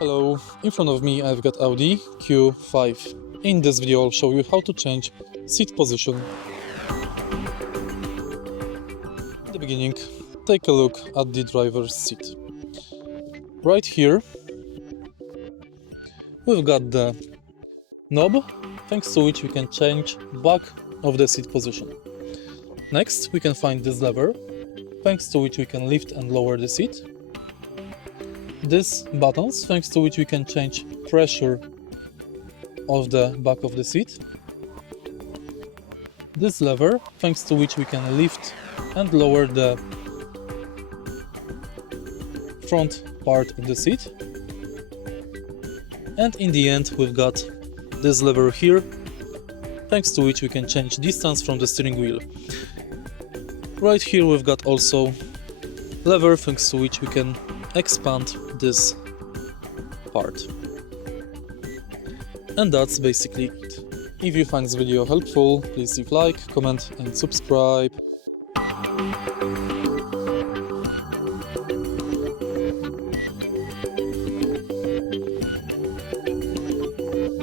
Hello, in front of me I've got Audi Q5. In this video I'll show you how to change seat position. In the beginning, take a look at the driver's seat. Right here we've got the knob, thanks to which we can change back of the seat position. Next we can find this lever, thanks to which we can lift and lower the seat. These buttons, thanks to which we can change pressure of the back of the seat. This lever, thanks to which we can lift and lower the front part of the seat. And in the end we've got this lever here, thanks to which we can change distance from the steering wheel. Right here we've got also lever, thanks to which we can expand this part. And that's basically it. If you find this video helpful, please leave like, comment and subscribe.